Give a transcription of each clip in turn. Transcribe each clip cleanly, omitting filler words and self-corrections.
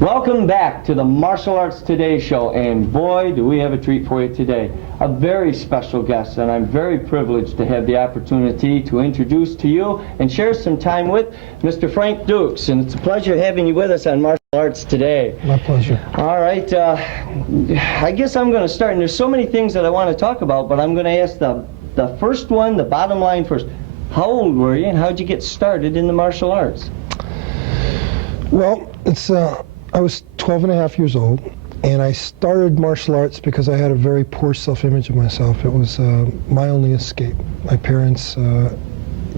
Welcome back to the Martial Arts Today show, and boy, do we have a treat for you today. A very special guest, and I'm very privileged to have the opportunity to introduce to you and share some time with Mr. Frank Dukes, and it's a pleasure having you with us on Martial Arts Today. My pleasure. All right, I guess I'm going to start, and there's so many things that I want to talk about, but I'm going to ask the first one, the bottom line first. How old were you, and how did you get started in the martial arts? Well, I was 12 and a half years old, and I started martial arts because I had a very poor self-image of myself. It was my only escape. My parents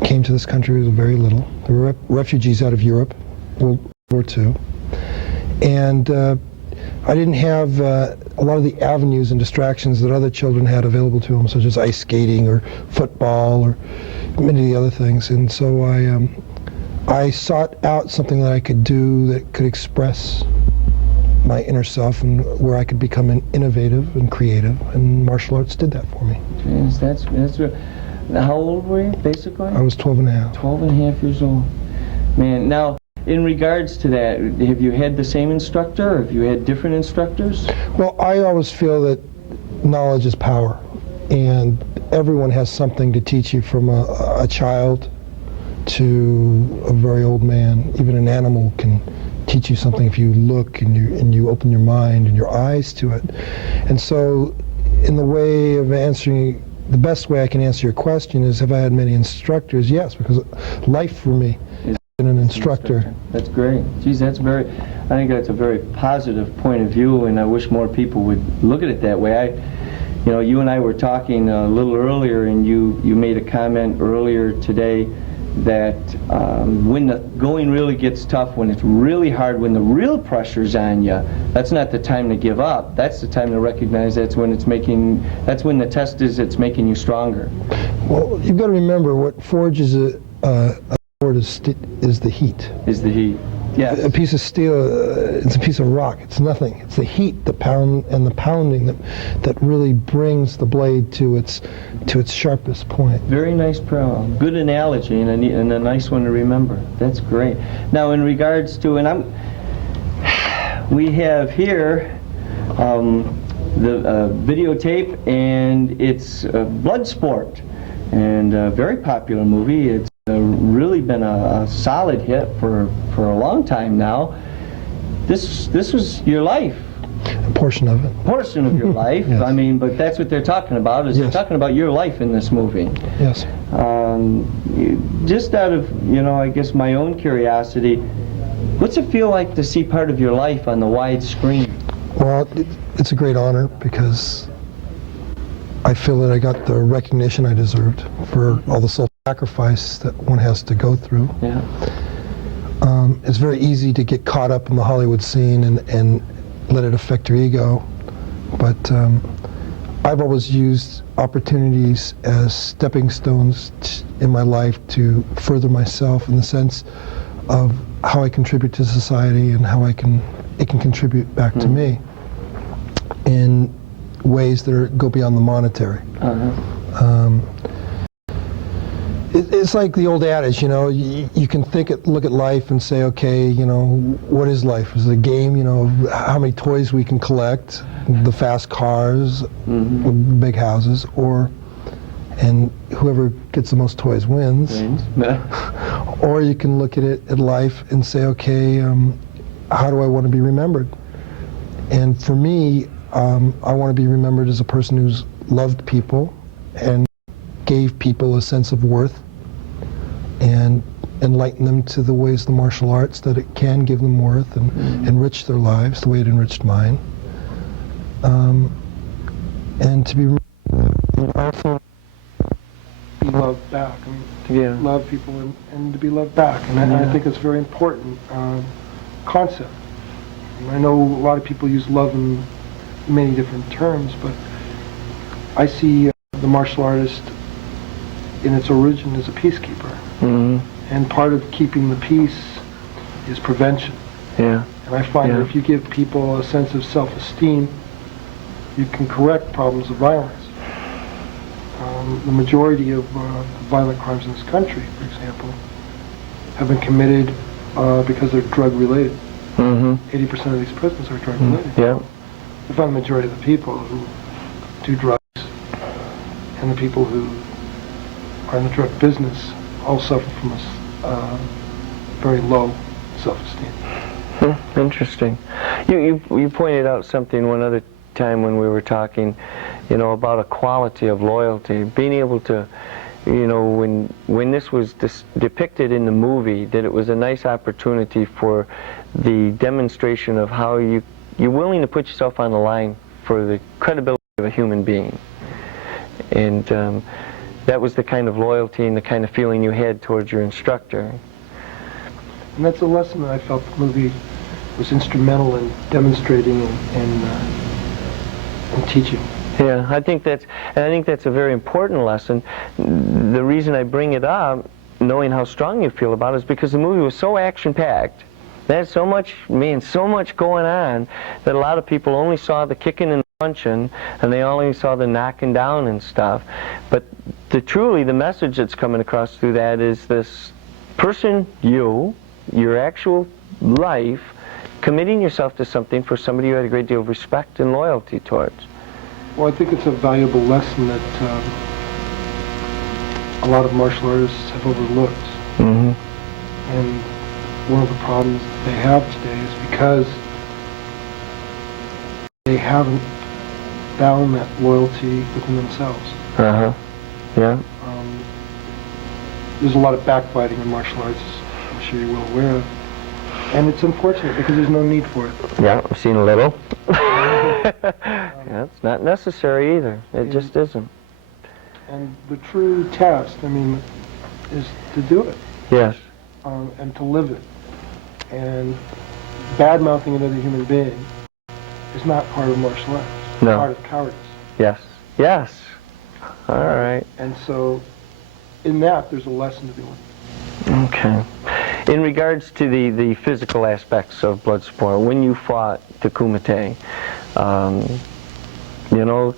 came to this country with very little. They were refugees out of Europe, World War II. And I didn't have a lot of the avenues and distractions that other children had available to them, such as ice skating or football or many of the other things. And so I sought out something that I could do that could express my inner self and where I could become innovative and creative, and martial arts did that for me. Jeez, that's real. How old were you, basically? I was 12 and a half. 12 and a half years old. Man, now, in regards to that, have you had the same instructor, or have you had different instructors? Well, I always feel that knowledge is power, and everyone has something to teach you, from a child to a very old man. Even an animal can teach you something if you look and you open your mind and your eyes to it. And so, in the way of answering, the best way I can answer your question is, have I had many instructors? Yes, because life for me has been an instructor. That's great. Geez, I think that's a very positive point of view, and I wish more people would look at it that way. You and I were talking a little earlier, and you made a comment earlier today that when the going really gets tough, when it's really hard, when the real pressure's on you, that's not the time to give up. That's the time to recognize that's when the test is, it's making you stronger. Well, you've got to remember, what forges a sword is the heat. Is the heat. Yes. A piece of steel, it's a piece of rock. It's nothing. It's the heat, the pounding that really brings the blade to its sharpest point. Very nice parallel. Good analogy, and a nice one to remember. That's great. Now, in regards to, we have here the videotape, and it's Bloodsport, and a very popular movie. It's really been a solid hit for a long time now. This was your life. A portion of it. Portion of your life. Yes. I mean, but that's what they're talking about. Is Yes. They're talking about your life in this movie. Yes. Just out of I guess my own curiosity, what's it feel like to see part of your life on the wide screen? Well, it's a great honor, because I feel that I got the recognition I deserved for all the self-sacrifice that one has to go through. Yeah. It's very easy to get caught up in the Hollywood scene and let it affect your ego, but I've always used opportunities as stepping stones in my life to further myself, in the sense of how I contribute to society and how it can contribute back to me in ways that go beyond the monetary. It's like the old adage, you can look at life and say, okay, what is life? Is it a game, how many toys we can collect, the fast cars, big houses, and whoever gets the most toys wins. Or you can look at life and say, okay, how do I want to be remembered? And for me, I want to be remembered as a person who's loved people and gave people a sense of worth, and enlightened them to the ways of the martial arts, that it can give them worth and enrich their lives the way it enriched mine. And to be also be loved back, and to love people and to be loved back. And I think it's a very important concept. And I know a lot of people use love in many different terms, but I see the martial artist in its origin as a peacekeeper. And part of keeping the peace is prevention. And I find that if you give people a sense of self-esteem, you can correct problems of violence. The majority of violent crimes in this country, for example, have been committed because they're drug-related. 80% of these prisons are drug related. Yeah. We find the majority of the people who do drugs and the people who are in the drug business all suffer from a very low self-esteem. Interesting. You pointed out something one other time when we were talking, about a quality of loyalty. Being able to, when this was depicted in the movie, that it was a nice opportunity for the demonstration of how you're willing to put yourself on the line for the credibility of a human being. And that was the kind of loyalty and the kind of feeling you had towards your instructor. And that's a lesson that I felt the movie was instrumental in demonstrating and teaching. Yeah, I think that's a very important lesson. The reason I bring it up, knowing how strong you feel about it, is because the movie was so action-packed. There's so much going on that a lot of people only saw the kicking and punching, and they only saw the knocking down and stuff. But truly, the message that's coming across through that is this person, your actual life, committing yourself to something for somebody you had a great deal of respect and loyalty towards. Well, I think it's a valuable lesson that a lot of martial artists have overlooked. Mm-hmm. And one of the problems that they have today is because they haven't found that loyalty within themselves. Uh-huh. Yeah. There's a lot of backbiting in martial arts, I'm sure you're well aware of. And it's unfortunate because there's no need for it. Yeah, I've seen a little. Yeah, it's not necessary either. It just isn't. And the true test, is to do it. Yes. And to live it. And bad-mouthing another human being is not part of martial arts. It's No. part of cowardice. Yes. Yes. All right. And so, in that, there's a lesson to be learned. Okay. In regards to the physical aspects of Bloodsport, when you fought the Kumite,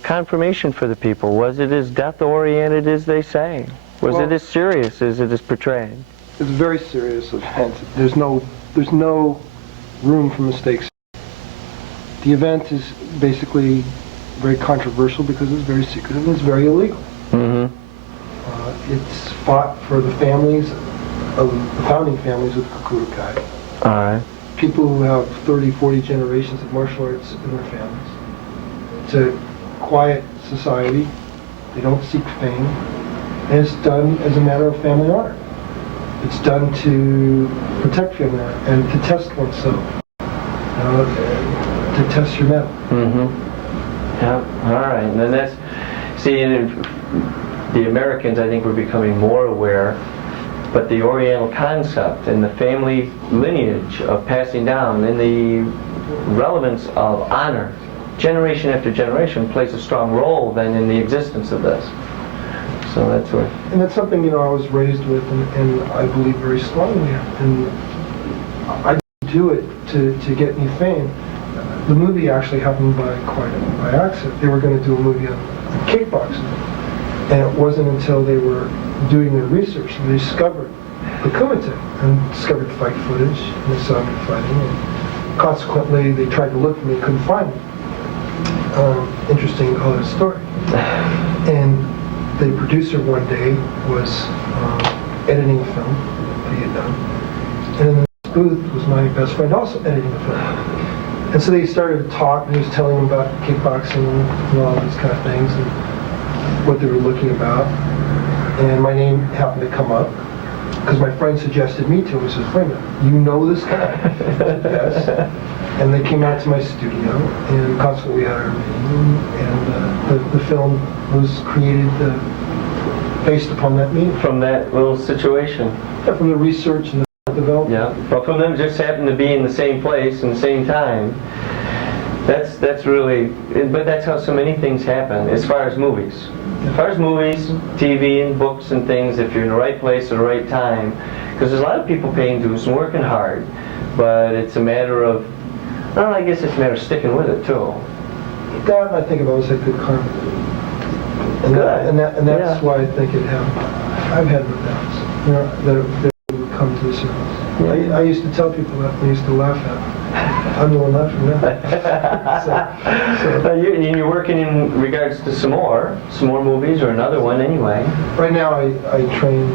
confirmation for the people, was it as death-oriented as they say? Was it as serious as it is portrayed? It's a very serious event. There's no room for mistakes. The event is basically very controversial because it's very secretive and it's very illegal. Mm-hmm. It's fought for the families of the founding families of the Kukurukai. All right. People who have 30, 40 generations of martial arts in their families. It's a quiet society. They don't seek fame. And it's done as a matter of family honor. It's done to protect family honor and to test oneself. To test your mettle. Mm-hmm. Yeah. All right. And then the Americans, I think, were becoming more aware. But the Oriental concept and the family lineage of passing down and the relevance of honor, generation after generation, plays a strong role then in the existence of this. So that's what. And that's something I was raised with, and I believe very strongly in. And I didn't do it to get any fame. The movie actually happened by accident. They were going to do a movie on kickboxing, and it wasn't until they were doing their research and they discovered the Kumite and discovered fight footage, and they saw me fighting, and consequently they tried to look for me and couldn't find me. Interesting story. And the producer one day was editing a film that he had done, and in the booth was my best friend also editing the film. And so they started to talk, and he was telling them about kickboxing and all these kind of things and what they were looking about. And my name happened to come up because my friend suggested me to him. He says, "Wait a minute, you know this guy?" Yes. And they came out to my studio, and consequently we had our meeting, and the film was created based upon that meeting. From that little situation. Yeah, from the research and the development. Yeah, but from them just happened to be in the same place and the same time. That's really, but that's how so many things happen as far as movies. As far as movies, TV, and books and things, if you're in the right place at the right time, because there's a lot of people paying dues and working hard, but it's a matter of, well, I guess it's a matter of sticking with it too. That, I think, I've always had good karma. And that's Yeah. why I think it happened. I've had no doubts, that it would come to the surface. Yeah. I used to tell people that, they used to laugh at me. I'm the one left from now. You're working in regards to some more movies or another one anyway. Right now, I trained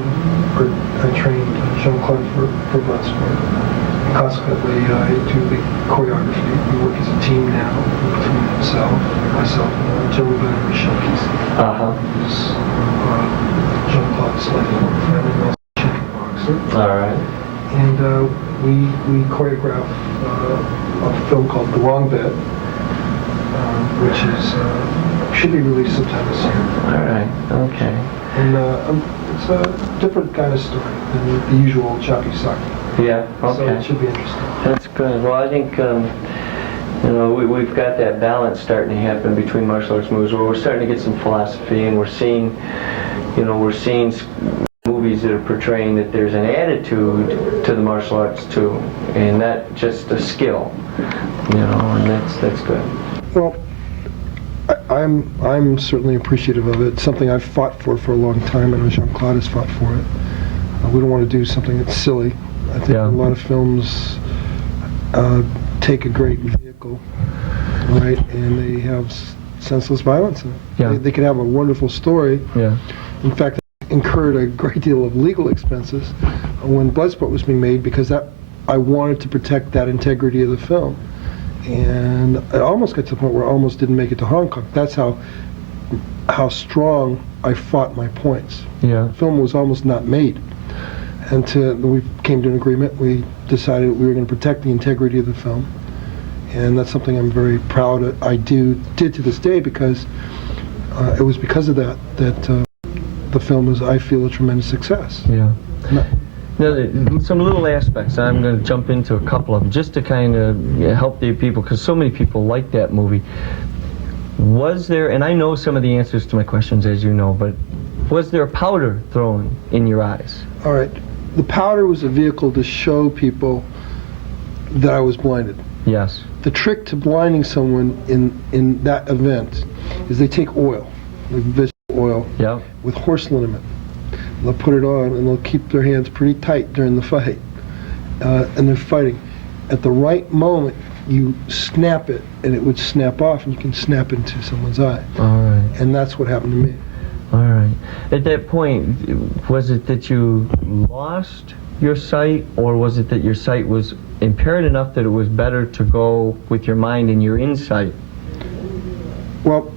Jean-Claude for Bloodsport. Consequently, I do the choreography. We work as a team now between myself, and Joe Rubin and Michelle Casey. Who's Jean-Claude's lifelong friend and also a champion boxer. All right. And we choreograph a film called The Wrong Bet, which should be released sometime this year. All right. Okay. And it's a different kind of story than the usual choppy sake. Yeah. Okay. So it should be interesting. That's good. Well, I think we've got that balance starting to happen between martial arts movies, where we're starting to get some philosophy, and we're seeing movies that are portraying that there's an attitude to the martial arts too, and not just a skill. And that's good. Well, I'm certainly appreciative of it. It's something I've fought for a long time, and Jean-Claude has fought for it. We don't want to do something that's silly. I think a lot of films take a great vehicle, right, and they have senseless violence in it. Yeah. They can have a wonderful story. Yeah. In fact, I incurred a great deal of legal expenses when Bloodsport was being made because I wanted to protect that integrity of the film. And I almost got to the point where I almost didn't make it to Hong Kong. That's how strong I fought my points. Yeah. The film was almost not made. And we came to an agreement. We decided we were going to protect the integrity of the film. And that's something I'm very proud of. I did to this day because it was because of that the film is, I feel, a tremendous success. Yeah. Now, some little aspects, I'm going to jump into a couple of them, just to kind of help the people, because so many people like that movie. Was there, and I know some of the answers to my questions, as you know, but was there powder thrown in your eyes? All right. The powder was a vehicle to show people that I was blinded. Yes. The trick to blinding someone in that event is they take oil, like vegetable oil, with horse liniment. They'll put it on and they'll keep their hands pretty tight during the fight. And they're fighting. At the right moment, you snap it and it would snap off and you can snap into someone's eye. All right. And that's what happened to me. All right. At that point, was it that you lost your sight, or was it that your sight was impaired enough that it was better to go with your mind and your insight? Well,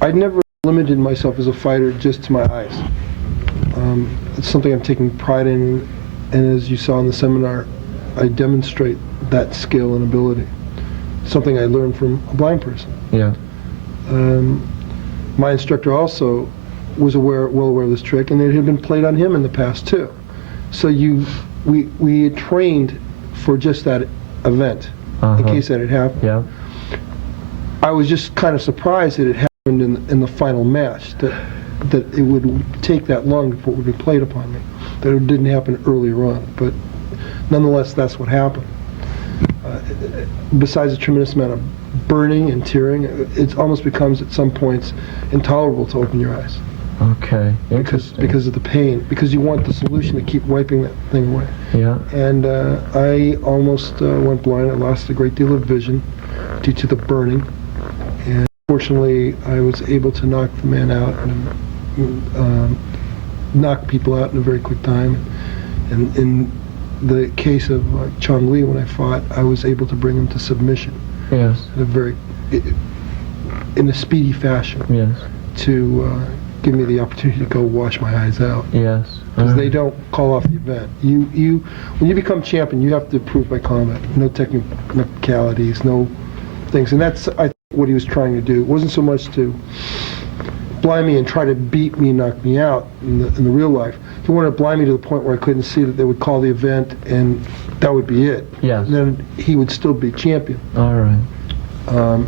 I never limited myself as a fighter just to my eyes. It's something I'm taking pride in, and as you saw in the seminar, I demonstrate that skill and ability. Something I learned from a blind person. Yeah. My instructor also was well aware of this trick, and it had been played on him in the past too. So we had trained for just that event, in case that had happened. Yeah. I was just kind of surprised that it happened in the final match, that it would take that long before it would be played upon me, that it didn't happen earlier on. But nonetheless, that's what happened. Besides a tremendous amount of burning and tearing, it almost becomes at some points intolerable to open your eyes. Okay. Because of the pain, because you want the solution to keep wiping that thing away. Yeah. And I almost went blind. I lost a great deal of vision due to the burning. And fortunately, I was able to knock the man out and knock people out in a very quick time. And in the case of Chong Li, when I fought, I was able to bring him to submission. Yes. In a speedy fashion. Yes. To give me the opportunity to go wash my eyes out. Yes. Because they don't call off the event. When you become champion, you have to prove by combat. No technicalities, no things. And that's, I think, what he was trying to do. It wasn't so much to blind me and try to beat me and knock me out in the real life. He wanted to blind me to the point where I couldn't see that they would call the event and that would be it. Yes. And then he would still be champion. All right.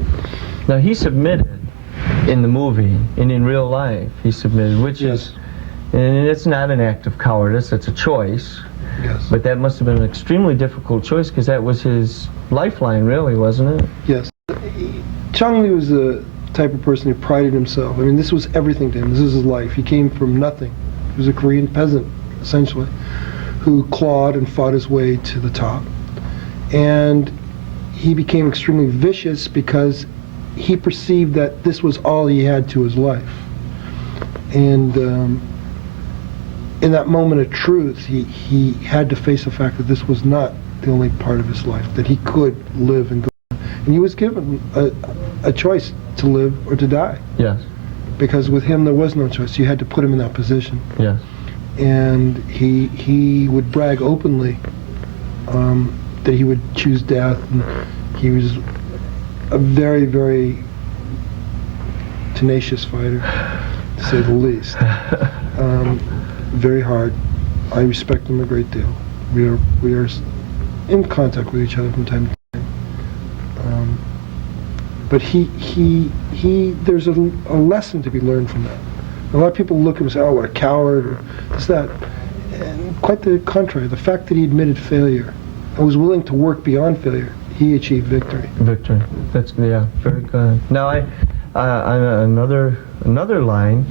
Now he submitted in the movie, and in real life he submitted, which is, and it's not an act of cowardice, it's a choice. Yes. But that must have been an extremely difficult choice, because that was his lifeline, really, wasn't it? Yes. Chong Li was the type of person who prided himself. I mean, this was everything to him. This was his life. He came from nothing. He was a Korean peasant, essentially, who clawed and fought his way to the top. And he became extremely vicious because he perceived that this was all he had to his life. And in that moment of truth, he had to face the fact that this was not the only part of his life, that he could live and go on. And he was given a choice to live or to die. Yes. Because with him there was no choice. You had to put him in that position. Yes. And he would brag openly that he would choose death. And he was a very, very tenacious fighter, to say the least. Very hard. I respect him a great deal. We are in contact with each other from time to time. But there's a lesson to be learned from that. A lot of people look at him and say, "Oh, what a coward," or this, that. And quite the contrary. The fact that he admitted failure and was willing to work beyond failure, he achieved victory. Victory. That's, yeah, very good. Now, another line.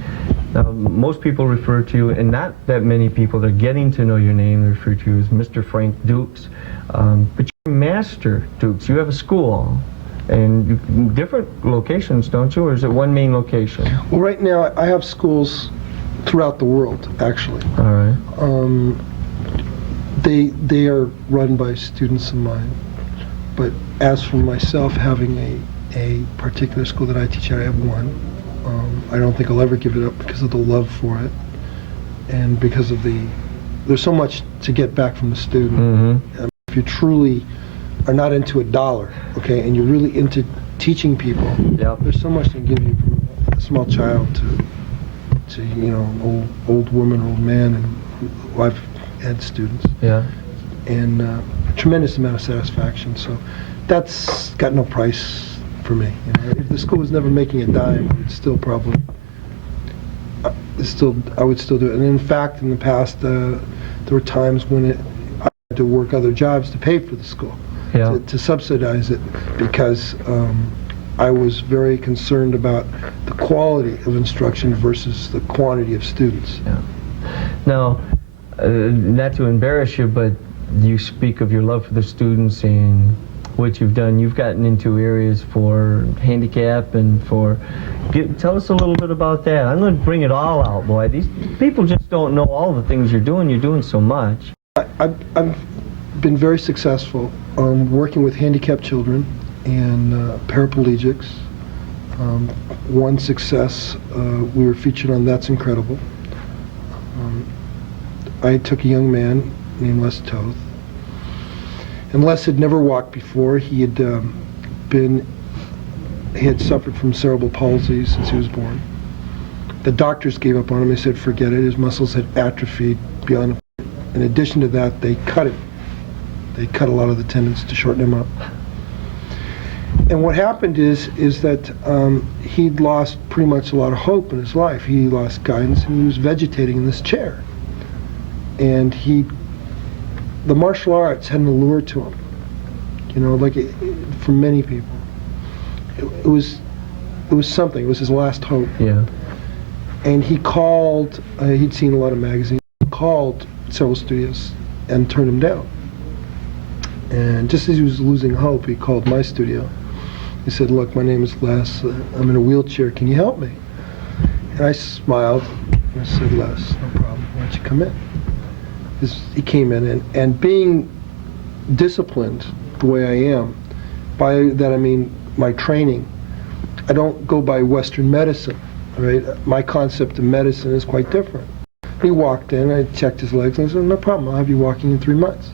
Now, most people refer to you, and not that many people, they're getting to know your name, they refer to you as Mr. Frank Dukes. But you're Master Dukes. You have a school, and different locations, don't you? Or is it one main location? Well, right now, I have schools throughout the world, actually. All right. They are run by students of mine. But as for myself having a particular school that I teach at, I have one. I don't think I'll ever give it up because of the love for it, and because of there's so much to get back from the student. Mm-hmm. If you truly are not into a dollar, okay, and you're really into teaching people, yep, there's so much to give you, from a small child to old woman, old man, and I've had students. Yeah. And a tremendous amount of satisfaction. So that's got no price for me. If the school was never making a dime, I would still probably, I would still do it. And in fact, in the past, there were times when I had to work other jobs to pay for the school, yeah, to subsidize it, because I was very concerned about the quality of instruction versus the quantity of students. Yeah. Now, not to embarrass you, but you speak of your love for the students and what you've done. You've gotten into areas for handicap and tell us a little bit about that. I'm going to bring it all out, boy. These people just don't know all the things you're doing. You're doing so much. I've been very successful working with handicapped children and paraplegics. One success, we were featured on That's Incredible. I took a young man named Les Toth. And Les had never walked before. He had suffered from cerebral palsy since he was born. The doctors gave up on him. They said, forget it. His muscles had atrophied beyond. In addition to that, they cut it. They cut a lot of the tendons to shorten him up. And what happened is that he'd lost pretty much a lot of hope in his life. He lost guidance, and he was vegetating in this chair. And the martial arts had an allure to him, like for many people. It was something. It was his last hope. Yeah. And he called. He'd seen a lot of magazines. He called several studios and turned them down. And just as he was losing hope, he called my studio. He said, "Look, my name is Les. I'm in a wheelchair. Can you help me?" And I smiled and I said, "Les, no problem. Why don't you come in?" He came in, and being disciplined the way I am, by that I mean my training, I don't go by Western medicine, right? My concept of medicine is quite different. He walked in, I checked his legs, and I said, "No problem, I'll have you walking in 3 months."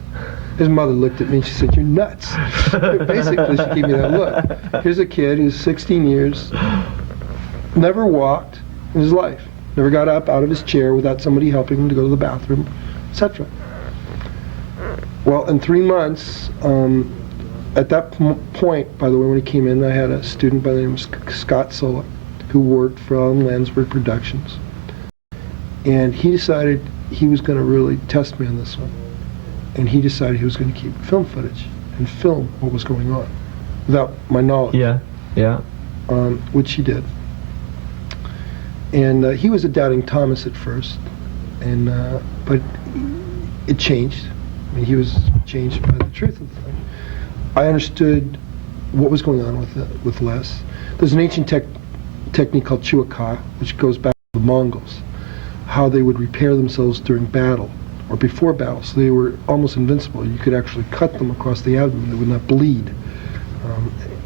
His mother looked at me and she said, "You're nuts." Basically, she gave me that look. Here's a kid who's 16 years, never walked in his life, never got up out of his chair without somebody helping him to go to the bathroom, etc. Well, in 3 months, at that point, by the way, when he came in, I had a student by the name of Scott Sola, who worked from Landsberg Productions. And he decided he was going to really test me on this one. And he decided he was going to keep film footage and film what was going on without my knowledge. Yeah, yeah. Which he did. And he was a doubting Thomas at first, but it changed. I mean, he was changed by the truth of the thing. I understood what was going on with Les. There's an ancient technique called chuaka, which goes back to the Mongols, how they would repair themselves during battle or before battle, so they were almost invincible. You could actually cut them across the abdomen; they would not bleed.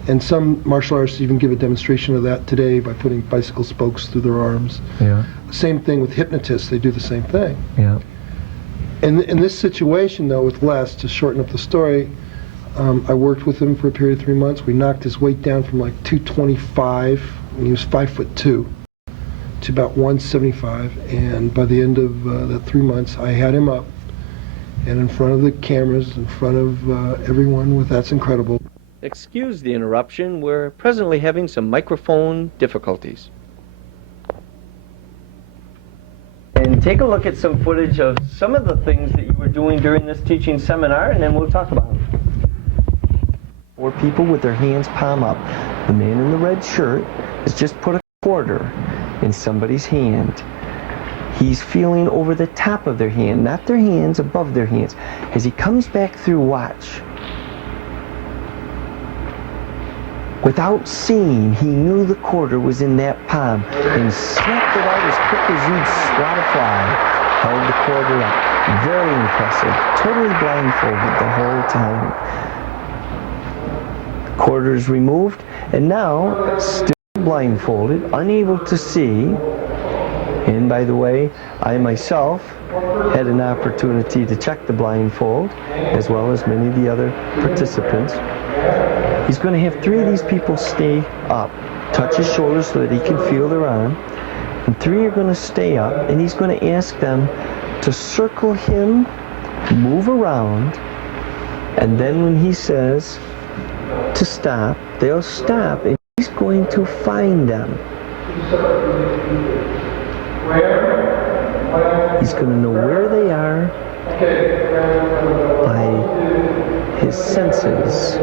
And some martial artists even give a demonstration of that today by putting bicycle spokes through their arms. Yeah. Same thing with hypnotists; they do the same thing. Yeah. In this situation, though, with Les, to shorten up the story, I worked with him for a period of 3 months. We knocked his weight down from like 225, when he was 5'2", to about 175. And by the end of that 3 months, I had him up, and in front of the cameras, in front of everyone with That's Incredible. Excuse the interruption. We're presently having some microphone difficulties. And take a look at some footage of some of the things that you were doing during this teaching seminar, and then we'll talk about them. 4 people with their hands palm up. The man in the red shirt has just put a quarter in somebody's hand. He's feeling over the top of their hand, not their hands, above their hands. As he comes back through, watch. Without seeing, he knew the quarter was in that palm and snapped it out as quick as you'd swat a fly. Held the quarter up. Very impressive. Totally blindfolded the whole time. The quarter is removed, and now, still blindfolded, unable to see. And by the way, I myself had an opportunity to check the blindfold, as well as many of the other participants. He's going to have 3 of these people stay up, touch his shoulders so that he can feel their arm, and 3 are going to stay up, and he's going to ask them to circle him, move around, and then when he says to stop, they'll stop, and he's going to find them. He's going to know where they are by his senses,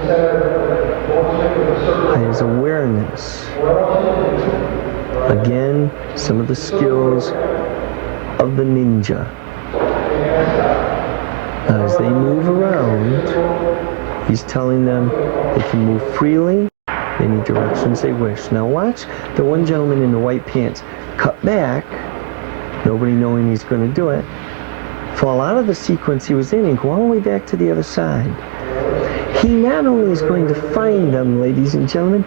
by his awareness. Again, some of the skills of the ninja. Now, as they move around, he's telling them they can move freely any directions they wish. Now watch the one gentleman in the white pants cut back, nobody knowing he's going to do it, fall out of the sequence he was in and go all the way back to the other side. He not only is going to find them, ladies and gentlemen,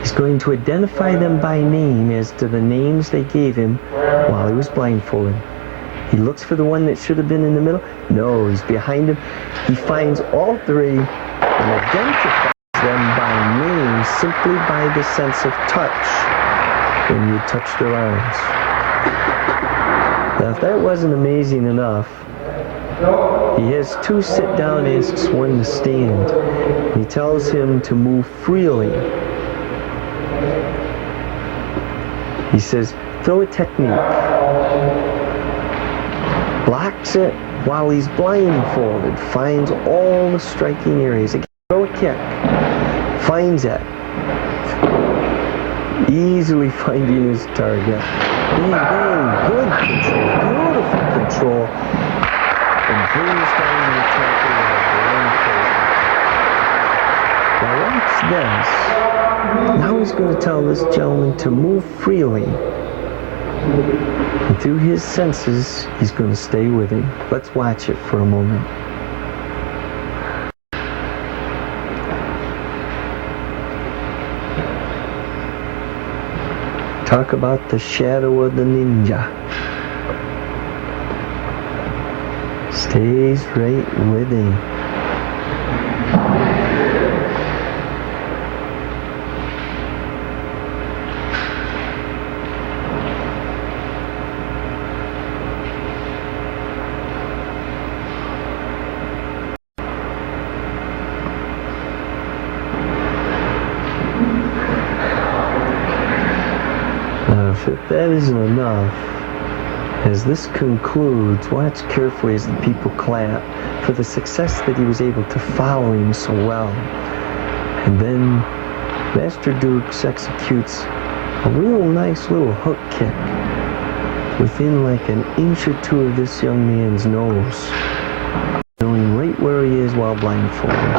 he's going to identify them by name as to the names they gave him while he was blindfolded. He looks for the one that should have been in the middle. No, he's behind him. He finds all 3 and identifies them by name simply by the sense of touch when you touch their arms. Now, if that wasn't amazing enough, he has 2 sit down, asks 1 to stand. He tells him to move freely. He says, throw a technique. Blocks it while he's blindfolded, finds all the striking areas. Again, throw a kick, finds it. Easily finding his target. Bang, bang, good control, beautiful control. And brings down the attacker with a blindfold. Now watch this. Now he's going to tell this gentleman to move freely. And through his senses, he's going to stay with him. Let's watch it for a moment. Talk about the shadow of the ninja. Stays right with him. Now, if that isn't enough, as this concludes, watch carefully as the people clap for the success that he was able to follow him so well. And then Master Dukes executes a real nice little hook kick within like an inch or 2 of this young man's nose, knowing right where he is while blindfolded.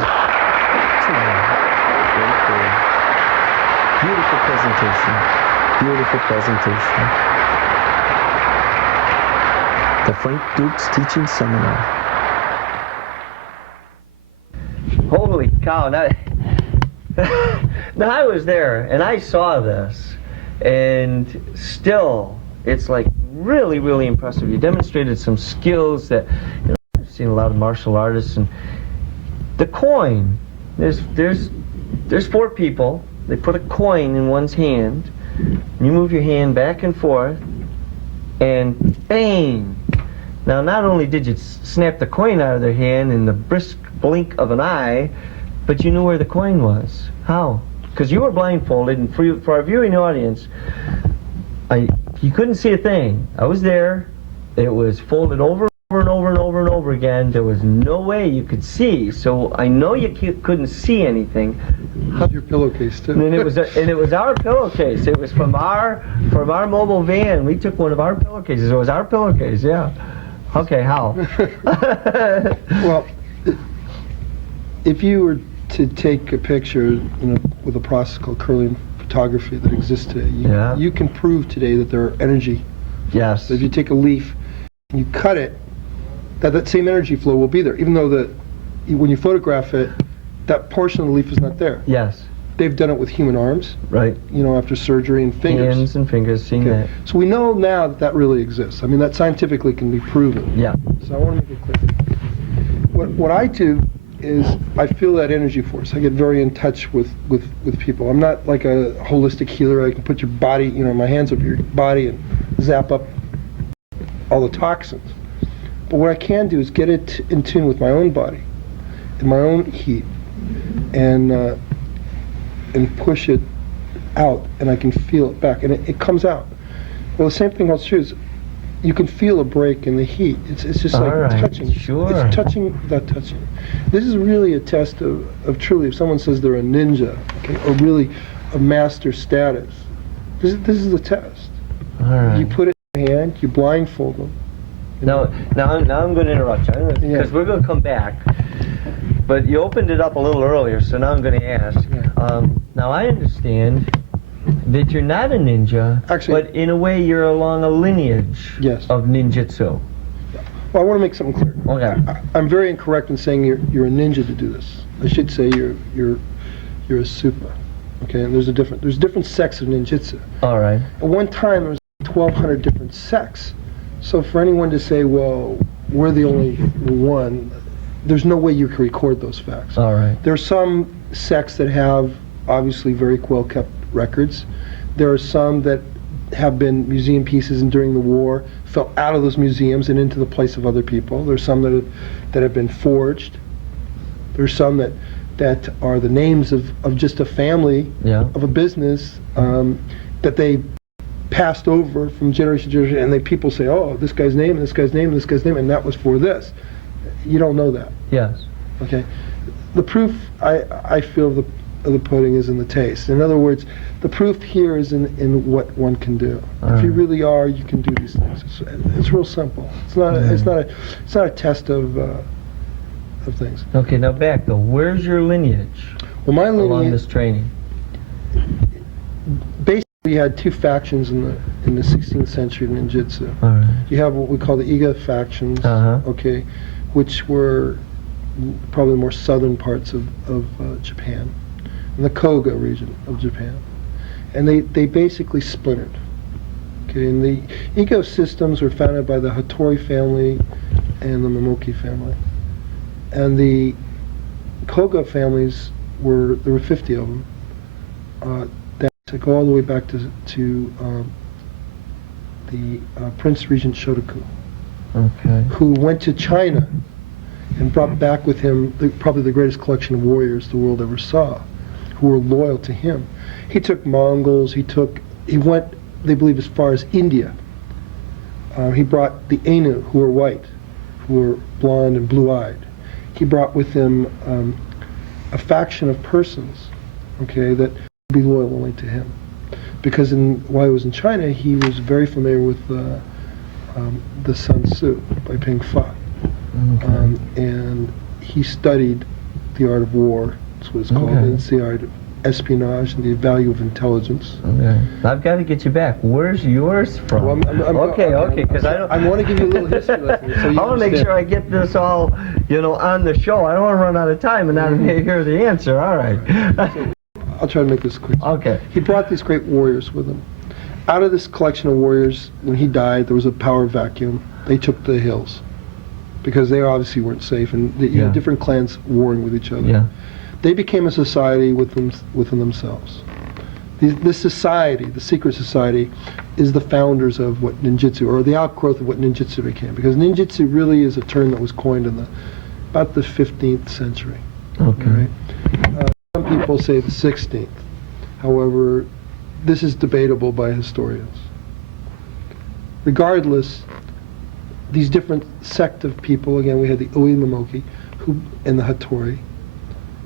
Beautiful presentation. Beautiful presentation. The Frank Dukes Teaching Seminar. Holy cow. Now I was there and I saw this, and still it's like really, really impressive. You demonstrated some skills that, you know, I've seen a lot of martial artists. And the coin, there's 4 people. They put a coin in one's hand, and you move your hand back and forth, and bang! Now, not only did you snap the coin out of their hand in the brisk blink of an eye, but you knew where the coin was. How? Because you were blindfolded, and for our viewing audience, you couldn't see a thing. I was there. It was folded over and over and over and over again. There was no way you could see. So I know you couldn't see anything. Your pillowcase too. And it was our pillowcase. It was from our mobile van. We took one of our pillowcases. It was our pillowcase. Yeah. Okay. How? Well, if you were to take a picture, you know, with a process called curling photography that exists today, you can prove today that there are energy. Yes. So if you take a leaf and you cut it, that same energy flow will be there, even though when you photograph it, that portion of the leaf is not there. Yes. They've done it with human arms, right? You know, after surgery, and fingers. Hands and fingers, seeing that. So we know now that really exists. I mean, that scientifically can be proven. Yeah. So I want to make it clear. What I do is I feel that energy force. I get very in touch with people. I'm not like a holistic healer. I can put your body, you know, my hands up your body and zap up all the toxins. But what I can do is get it in tune with my own body, and my own heat, and push it out, and I can feel it back, and it comes out. Well, the same thing holds true. Is you can feel a break in the heat. It's just like touching. Sure. It's touching without touching. This is really a test of truly, if someone says they're a ninja, okay, or really a master status, this is the test. All right. You put it in your hand, you blindfold them. Now I'm going to interrupt you, because we're going to come back. But you opened it up a little earlier, so now I'm going to ask. Now I understand that you're not a ninja, actually, but in a way you're along a lineage of ninjitsu. Well, I want to make something clear. Okay. I'm very incorrect in saying you're a ninja to do this. I should say you're a super. Okay, and there's different sects of ninjitsu. All right. At one time, there was 1,200 different sects. So for anyone to say, well, we're the only one, there's no way you can record those facts. All right. There are some sects that have obviously very well kept records. There are some that have been museum pieces, and during the war fell out of those museums and into the place of other people. There's some that have been forged. There's some that are the names of just a family, of a business, that they passed over from generation to generation, and people say, oh, this guy's name, and this guy's name, and this guy's name, and that was for this. You don't know that. Yes. Okay. The proof, I feel, of the pudding is in the taste. In other words, the proof here is in what one can do. If you really are, you can do these things. It's real simple. It's not a test of things. Okay. Now back though. Where's your lineage? Well, my lineage along this training. Basically, we had 2 factions in the 16th century ninjitsu. All right. You have what we call the Iga factions, okay, which were probably the more southern parts of Japan, in the Koga region of Japan, and they basically splintered. Okay, and the Iga systems were founded by the Hattori family and the Momoki family, and the Koga families there were 50 of them. To go all the way back to the Prince Regent Shotoku, who went to China and brought back with him probably the greatest collection of warriors the world ever saw, who were loyal to him. He took Mongols. He went, they believe, as far as India. He brought the Ainu, who were white, who were blonde and blue-eyed. He brought with him a faction of persons, okay, that be loyal only to him, because while he was in China, he was very familiar with the Sun Tzu by Ping Fa, and he studied the art of war. That's what it's called. And it's the art espionage and the value of intelligence. Okay. I've got to get you back. Where's yours from? Well, okay, because I want to give you a little history lesson. So I want to make sure I get this all, on the show. I don't want to run out of time and not hear the answer. All right. I'll try to make this quick. Okay. He brought these great warriors with him. Out of this collection of warriors, when he died, there was a power vacuum. They took the hills because they obviously weren't safe, and you had different clans warring with each other. Yeah. They became a society within themselves. This society, the secret society, is the founders of what ninjitsu, or the outgrowth of what ninjitsu became. Because ninjitsu really is a term that was coined in about the 15th century. Okay. Right? Some people say the 16th. However, this is debatable by historians. Regardless, these different sect of people, again, we had the Uemomoki and the Hattori,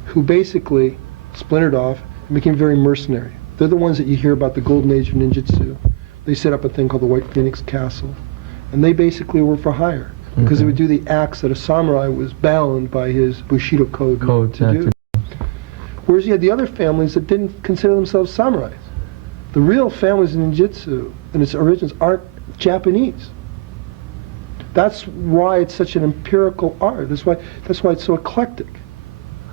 who basically splintered off and became very mercenary. They're the ones that you hear about the golden age of ninjutsu. They set up a thing called the White Phoenix Castle, and they basically were for hire because they would do the acts that a samurai was bound by his Bushido code to do. Whereas you had the other families that didn't consider themselves samurais. The real families in ninjutsu and its origins aren't Japanese. That's why it's such an empirical art. That's why it's so eclectic.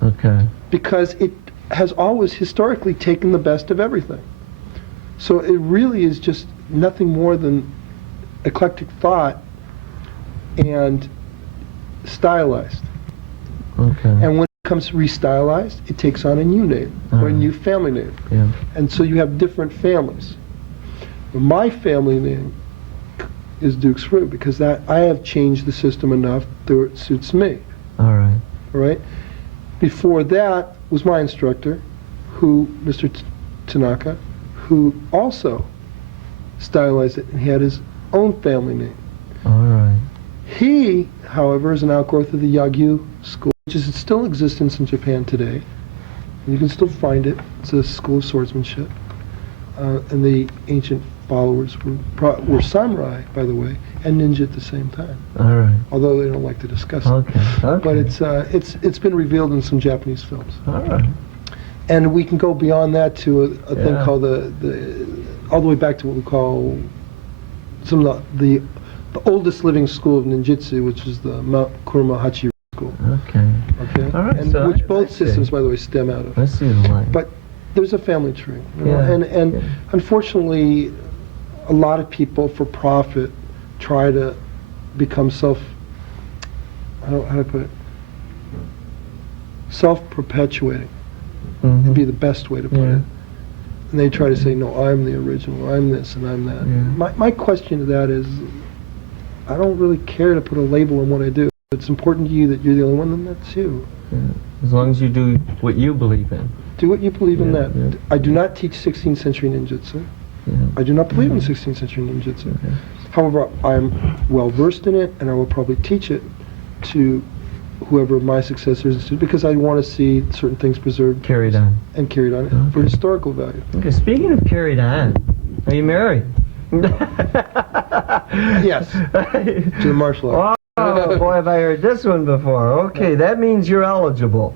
Okay. Because it has always historically taken the best of everything. So it really is just nothing more than eclectic thought and stylized. Okay. And when it becomes restylized, it takes on a new name or a new family name. Yeah. And so you have different families. My family name is Duke's Fruit because I have changed the system enough that it suits me. All right. All right? Before that was my instructor, Mr. Tanaka, who also stylized it, and he had his own family name. All right. He, however, is an outgrowth of the Yagyu school, which is still in existence in Japan today. And you can still find it. It's a school of swordsmanship. And the ancient followers were samurai, by the way, and ninja at the same time. All right. Although they don't like to discuss it. Okay. But it's been revealed in some Japanese films. All right. And we can go beyond that to a thing called all the way back to what we call some of the oldest living school of ninjitsu, which is the Mount Kurama Hachi school. Okay. Okay. All right. And So which both I see. systems, by the way, stem out of. I see the line. But there's a family tree, you know? Yeah. And unfortunately, a lot of people for profit try to become how do I put it? Self-perpetuating would be the best way to put it. And they try to say, no, I'm the original, I'm this and I'm that. Yeah. My question to that is, I don't really care to put a label on what I do. If it's important to you that you're the only one, then that's you. Yeah. As long as you do what you believe in. Do what you believe in that. Yeah. I do not teach 16th century ninjutsu. Yeah. I do not believe in 16th century ninjutsu. Okay. However, I'm well versed in it, and I will probably teach it to whoever my successors is, because I want to see certain things preserved, Carried on. and carried on for historical value. Okay. Speaking of carried on, are you married? Yes, to the martial arts. Oh boy, have I heard this one before. Okay, that means you're eligible.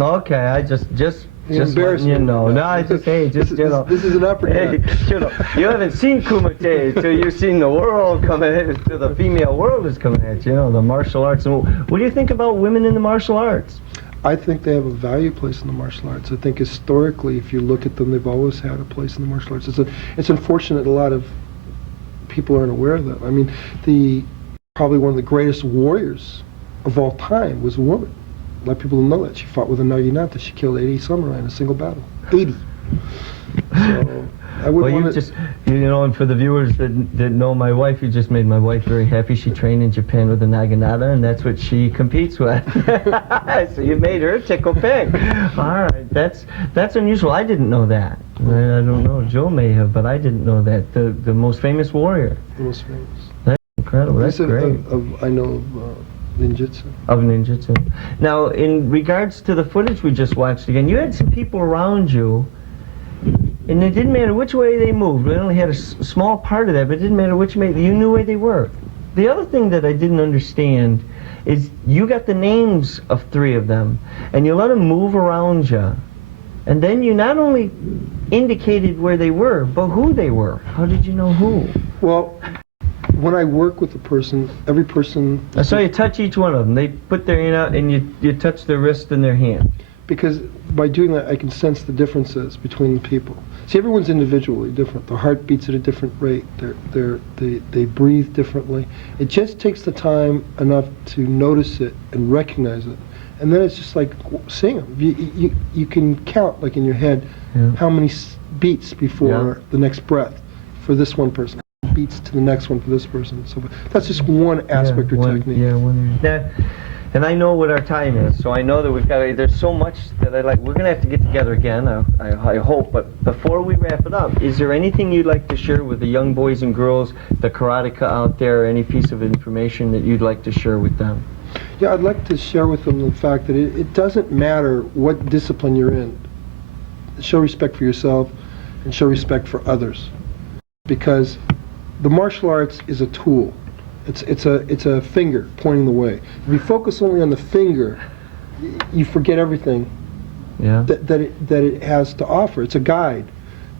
Okay, I just letting you know. No, I just This is an uppercut. You haven't seen Kumite until you've seen the world coming at, till the female world is coming at you. The martial arts. And what do you think about women in the martial arts? I think they have a value place in the martial arts. I think historically, if you look at them, they've always had a place in the martial arts. It's unfortunate a lot of people aren't aware of that. I mean, probably one of the greatest warriors of all time was a woman. A lot of people don't know that. She fought with a naginata. She killed 80 samurai in a single battle. 80. So I wouldn't want to... and for the viewers that know my wife, you just made my wife very happy. She trained in Japan with the naginata, and that's what she competes with. So you made her tickle pink. All right, that's unusual. I didn't know that. I don't know. Joe may have, but I didn't know that. The most famous warrior. The most famous. That's incredible. That's great. I know of ninjitsu. Of ninjitsu. Now, in regards to the footage we just watched again, you had some people around you, and it didn't matter which way they moved. We only had a small part of that, but it didn't matter which way. You knew where they were. The other thing that I didn't understand is you got the names of 3 of them, and you let them move around you. And then you not only indicated where they were, but who they were. How did you know who? Well, when I work with a person, every person... I saw you touch each one of them. They put their hand out and you touch their wrist and their hand. Because by doing that, I can sense the differences between the people. See, everyone's individually different. Their heart beats at a different rate. They breathe differently. It just takes the time enough to notice it and recognize it. And then it's just like seeing them. You can count, like in your head, how many beats before the next breath for this one person. Beats to the next one for this person. So that's just one aspect or technique. And I know what our time is, so I know that we've got, there's so much that I like. We're going to have to get together again, I hope. But before we wrap it up, is there anything you'd like to share with the young boys and girls, the karateka out there, any piece of information that you'd like to share with them? Yeah, I'd like to share with them the fact that it doesn't matter what discipline you're in. Show respect for yourself and show respect for others. Because the martial arts is a tool. It's a finger pointing the way. If you focus only on the finger, you forget everything that it has to offer. It's a guide.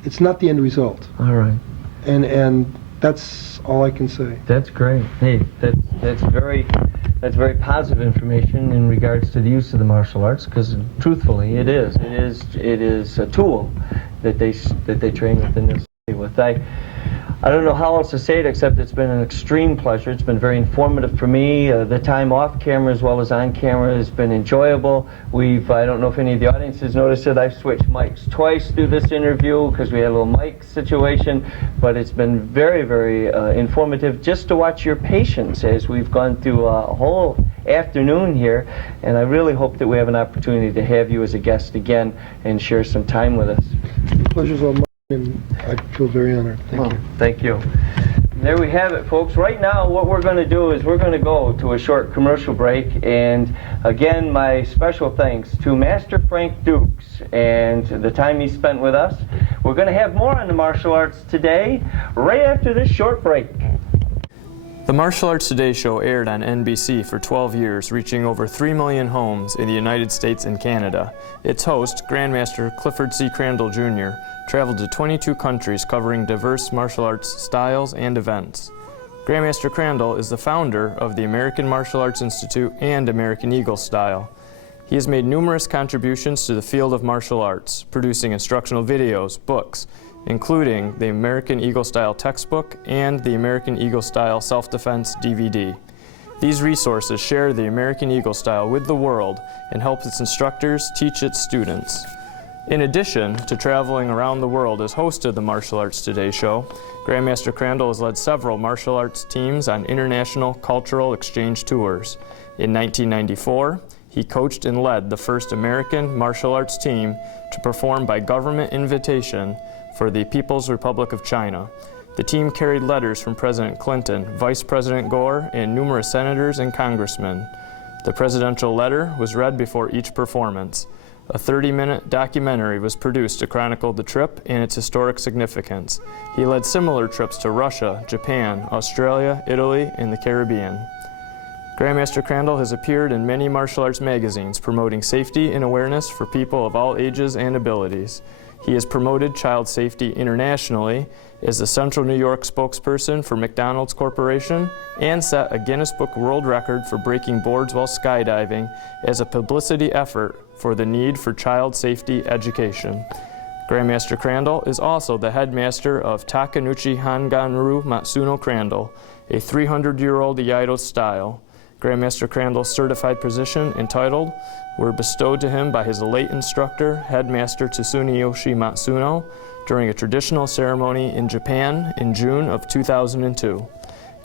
It's not the end result. All right. And that's all I can say. That's great. Hey, that's very positive information in regards to the use of the martial arts, because truthfully, it is a tool that they train with and they study with. I don't know how else to say it except it's been an extreme pleasure. It's been very informative for me. The time off camera as well as on camera has been enjoyable. I don't know if any of the audience has noticed it, I've switched mics twice through this interview because we had a little mic situation, but it's been very, very informative just to watch your patience as we've gone through a whole afternoon here, and I really hope that we have an opportunity to have you as a guest again and share some time with us. The pleasure's all mine, and I feel very honored. Thank you. Thank you. There we have it, folks. Right now, what we're going to do is we're going to go to a short commercial break, and again, my special thanks to Master Frank Dukes and the time he spent with us. We're going to have more on the martial arts today, right after this short break. The Martial Arts Today show aired on NBC for 12 years, reaching over 3 million homes in the United States and Canada. Its host, Grandmaster Clifford C. Crandall Jr., traveled to 22 countries covering diverse martial arts styles and events. Grandmaster Crandall is the founder of the American Martial Arts Institute and American Eagle Style. He has made numerous contributions to the field of martial arts, producing instructional videos, books, including the American Eagle Style textbook and the American Eagle Style self-defense DVD. These resources share the American Eagle Style with the world and help its instructors teach its students. In addition to traveling around the world as host of the Martial Arts Today show, Grandmaster Crandall has led several martial arts teams on international cultural exchange tours. In 1994, he coached and led the first American martial arts team to perform by government invitation for the People's Republic of China. The team carried letters from President Clinton, Vice President Gore, and numerous senators and congressmen. The presidential letter was read before each performance. A 30-minute documentary was produced to chronicle the trip and its historic significance. He led similar trips to Russia, Japan, Australia, Italy, and the Caribbean. Grandmaster Crandall has appeared in many martial arts magazines promoting safety and awareness for people of all ages and abilities. He has promoted child safety internationally, is the Central New York spokesperson for McDonald's Corporation, and set a Guinness Book World Record for breaking boards while skydiving as a publicity effort for the need for child safety education. Grandmaster Crandall is also the headmaster of Takenouchi Hanganru Matsuno Crandall, a 300-year-old Iaido style. Grandmaster Crandall's certified position and title were bestowed to him by his late instructor, Headmaster Tsuneyoshi Matsuno, during a traditional ceremony in Japan in June of 2002.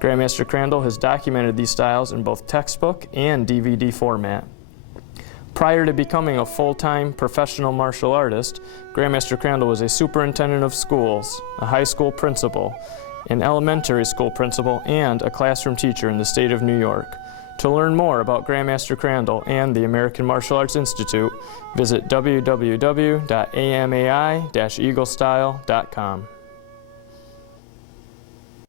Grandmaster Crandall has documented these styles in both textbook and DVD format. Prior to becoming a full-time professional martial artist, Grandmaster Crandall was a superintendent of schools, a high school principal, an elementary school principal, and a classroom teacher in the state of New York. To learn more about Grandmaster Crandall and the American Martial Arts Institute, visit www.amai-eaglestyle.com.